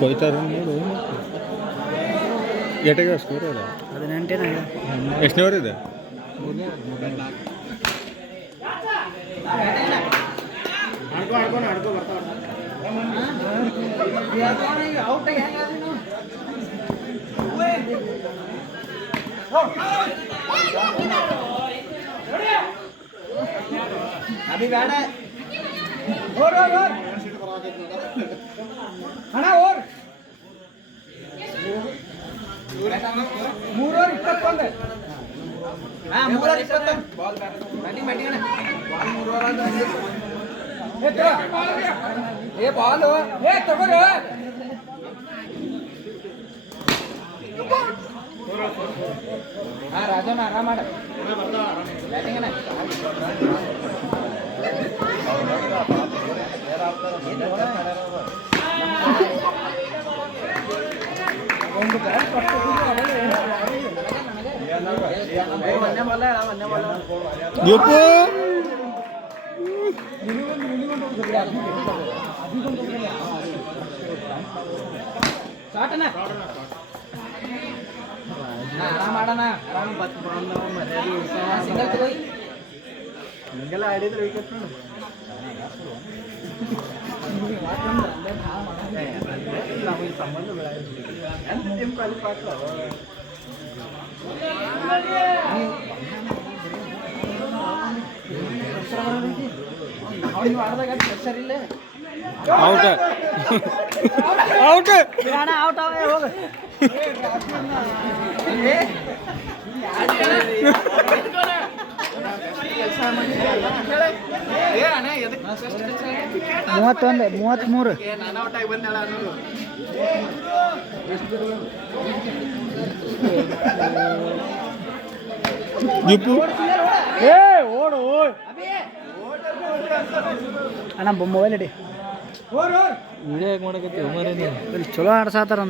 ಕೊಯ್ತಾರ ನೋಡು ಎಟೆಗೆ ಸ್ಕೋರ್ ಅದ 18 ಎಷ್ಟನೇವರೆ ಇದೆ अभी बैठ है और हना और 3:21 हां 3:21 बॉल बैटिंग बैटिंग ए बॉल हो ए तगो हां राजा ना आराम माड बैटिंग है ಆರಾಮ ಆಡೋಣ ಹಿಂಗೆಲ್ಲ ಆಡಿದ್ರೆ ವಿಕೆಟ್ ನಮಗೆ ಸಂಬಂಧ ನಿಮ್ಮ ಕ್ವಾಲಿಫಾಕ್ ಅವನಿಗೆ ಆಡಿದಾಗ ಪ್ರೆಷರ್ ಇಲ್ಲ ಔಟ್ ಔಟ್ ಔಟ್ ಹೋಗ ಮೂವತ್ತೊಂದು 33 ಅಣ್ಣ ಮೊಬೈಲ್ ಇಡಿ ವಿಡಿಯೋ ಮಾಡಕತ್ತೀವಿ ಚಲೋ ಆಡ್ಸಾತಾರಂತ